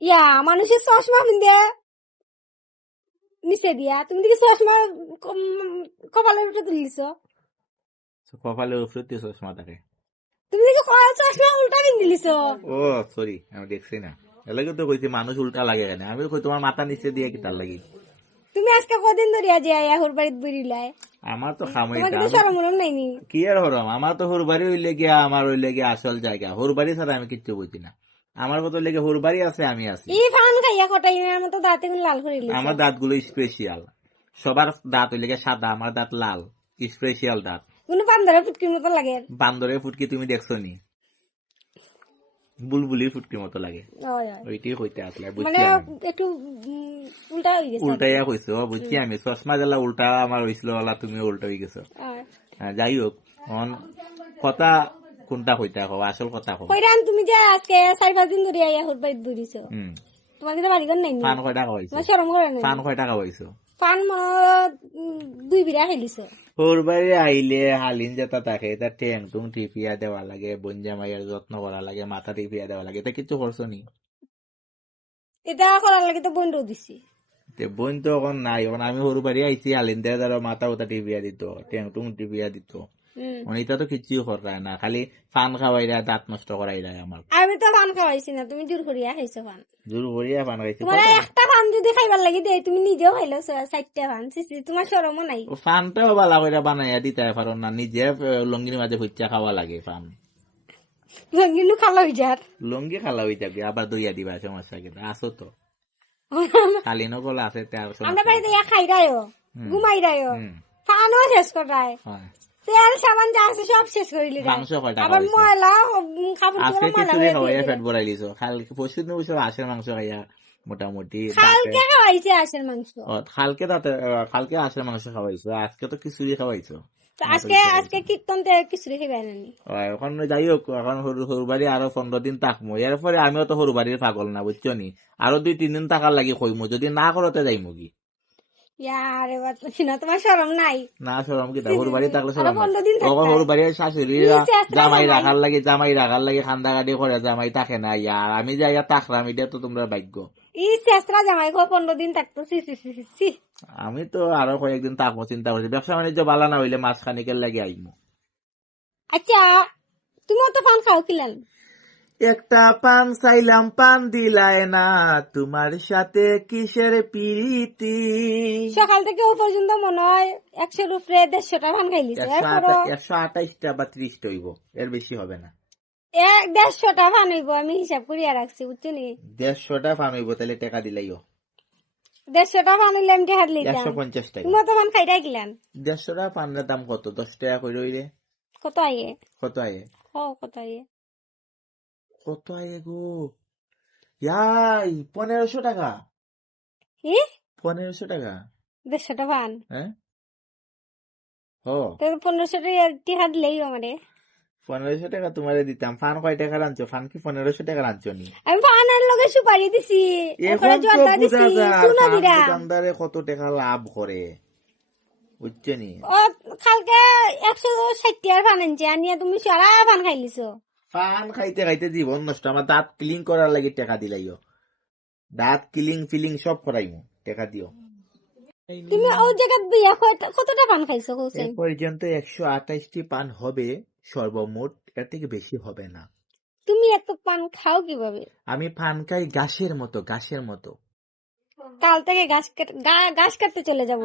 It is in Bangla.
ইয়া মানুষের চশমা পিন্দে নিচে দিয়া তুমি দেখি চশমা কপালের উপরে তুলিছ কপালের উপরে দিয়ে চশমা থাকে। তুমি দেখি চশমা উল্টা পিন্দিলিছ ও সরি আমি দেখছি না। এলাকে তো কইছি মানুষ উল্টা লাগে কেন? আমি কই তোমার মাথা নিচে দিয়ে কি তার লাগি? তুমি আজকে কদিন ধরিয়া যে আহুর বাড়িত বইরিলাই? আমার তো খামাই কি আর হরম? আমার তো হুরবাড়ি হইলে গিয়া আমার হইলে গিয়া আসল জায়গা। হুরবাড়ি ছাড়া আমি কিচ্ছু বুঝি না। আমার মতো লেগে হুরবাড়ি আছে আমি আছি। ই ফান খাইয়া কটাই মতো দাঁতে গুলো লাল করে আমার দাঁতগুলো স্পেশাল সবার দাঁত হইলে গিয়া সাদা আমার দাঁত লাল। স্পেশাল দাঁত। কোনো বান্দরে ফুটকির মতো লাগে। বান্দরের ফুটকি তুমি দেখছ নি? বুলবুলির ফুটকির মতো লাগে। ওই, ওই। ওইটাই কইতে আসলে বুঝছি মানে একটু উল্টা হয়ে গেছে। উল্টাইয়া কইছো ও, বুঝছি আমি। চশমা জেলা উল্টা আমার হইছিল ওলা তুমি উল্টা হয়ে গেছো। হ্যাঁ, যাই হোক অন কথা কোনটা কইতা কও আসল কথা কও কইরান তুমি যে আজকে চার পাঁচ দিন ধরে আহুর বাড়িত বইরিছ হুম তোমার কিন্তু বাড়ি ঘর নাই পান কয় টাকা হইছো তোমার সরম করে নাই। পান কয় টাকা হইছো পান ম দুই বিরা খেলিছ। ওর বাড়ি আইলে হালিন যেটা থাকে এটা ঠেং টুং টিপিয়া দেওয়া লাগে বঞ্জা মাইয়ের যত্ন করা লাগে মাথা টিপিয়া দেওয়া লাগে এটা কিছু করছো নি? এটা করার লাগে তো বন্ধ দিছি। তে বোন তো এখন নাই এখন আমি সৰু আইছি হালিন দিয়ে ধৰো মাথা উতা টিপিয়া দিত ঠেং টুং টিপিয়া দিত। অনিতা তো কিচ্ছু করায় না খালি পান খাওয়াইরা দাঁত নষ্ট করাই দেয় আমার আমি তো পান খাওয়াইছি না তুমি জোর করিয়া খাইছো পান জোর করিয়া পান খাইছি তোমার একটা পান যদি খাইবার লাগি দে তুমি নিজেও খাইলো চারটা সিসি তোমার সরমও নাই। ও পানটাও বালা করে বানাইয়া দিতে পারো না নিজে লঙ্গির মাঝে ফুচ্চা খাওয়া লাগে পান কিন্তু খালো যার লঙ্গি খালা হয়ে যাবে আবার দইয়া দিবা সমস্যা কিন্তু আসো তো। কালিনো গলা আছে তার আমরা বাড়িতে খাই রায়ও হুম। ঘুমাই পানও শেষ করায় হয়। তেল সাবান যা আছে সব শেষ করিলি আবার ময়লা আজকে চোপড় খিচুড়ি খাওয়াইয়া দিয়ে পেট ভরাই দিছো। কালকে পরশু দিন বসে হাঁসের মাংস খাইয়া মোটামুটি কালকে খাওয়াইছে আশের মাংস। কালকে কালকে মাংস খাওয়াইছো। আজকে তো খিচুড়ি খাওয়াইছো। আজকে আজকে কীর্তন তে খিচুড়ি খাইবে নানি এখন যাই হোক এখন সরু সরু বাড়ি আরও পনেরো দিন থাকব এরপরে আমিও তো সরু বাড়ির পাগল না বুঝছ নি? আরও দুই তিন দিন থাকার লাগি কইমু। যদি না করতে যাইমু কি? ইয়ারে বাত না তোমার শরম নাই? না কি বাড়ি থাকলে থাকতে শাশুড়ি জামাই। রাখার লাগে জামাই রাখার লাগে খান্দা গাড়ি করে জামাই থাকে না ইয়ার। আমি যাই থাকলাম এটা তো তোমরা ভাগ্য। আমি তো আরও কয়েকদিন থাকব চিন্তা করছি। ব্যবসা বাণিজ্য বালা না হইলে মাছ খানিকের লাগে আইমু। আচ্ছা তুমিও তো পান খাও কিলেন একটা পান চাইলাম পান দিলায় না। তোমার সাথে কিসের প্রীতি? সকাল থেকে ও পর্যন্ত মনে হয় একশোর উপরে দেড়শোটা পান খাইলিছে একশো আঠাইশটা বা ত্রিশটা হইব এর বেশি হবে না। দেড়শোটা পান হইব আমি হিসাব করিয়া রাখছি বুঝছ নি? দেড়শোটা পান হইব তাহলে টাকা দিলাইও দেড়শোটা পান হইলে আমি টেহার লিতাম একশো পঞ্চাশ টাকা। পান গিলেন দেড়শোটা পানের দাম কত? দশ টাকা করে হইলে। কত আইয়ে? কত আয়ে ও কত আইয়ে? কত আয়ে গো? ইয়াই পনেরোশো টাকা। কি? পনেরোশো টাকা। হ্যাঁ? ও পনেরোশো টেহার দিলেই আমারে। পনেরোশো টাকা তোমারে দিতাম। ফান কয় টাকা আনছো ফান কি পনেরোশো টাকা আনছো নি? আমি পানের লগে সুপারি দিছি এখন তো যায় দোকানদারে কত টাকা লাভ করে। বুঝছ নি? ও কালকে একশো ষাট টাকার পান আনছে আনিয়া তুমি সারা পান খাইলিছো পান খাইতে খাইতে জীবন নষ্ট। আমার দাঁত ক্লিন করার লাগি টাকা দিলাইও দাঁত ক্লিং ফিলিং সব করাইমু টাকা দিও। তুমি ওই বিয়া কতটা পান খাইছো এ পর্যন্ত একশো পান হবে সর্বমোট এর থেকে বেশি হবে না। তুমি এত পান খাও কীভাবে? আমি পান খাই গাছের মতো গাছের মতো। কাল থেকে গাছ কাট- গাছ কাটতে চলে যাব।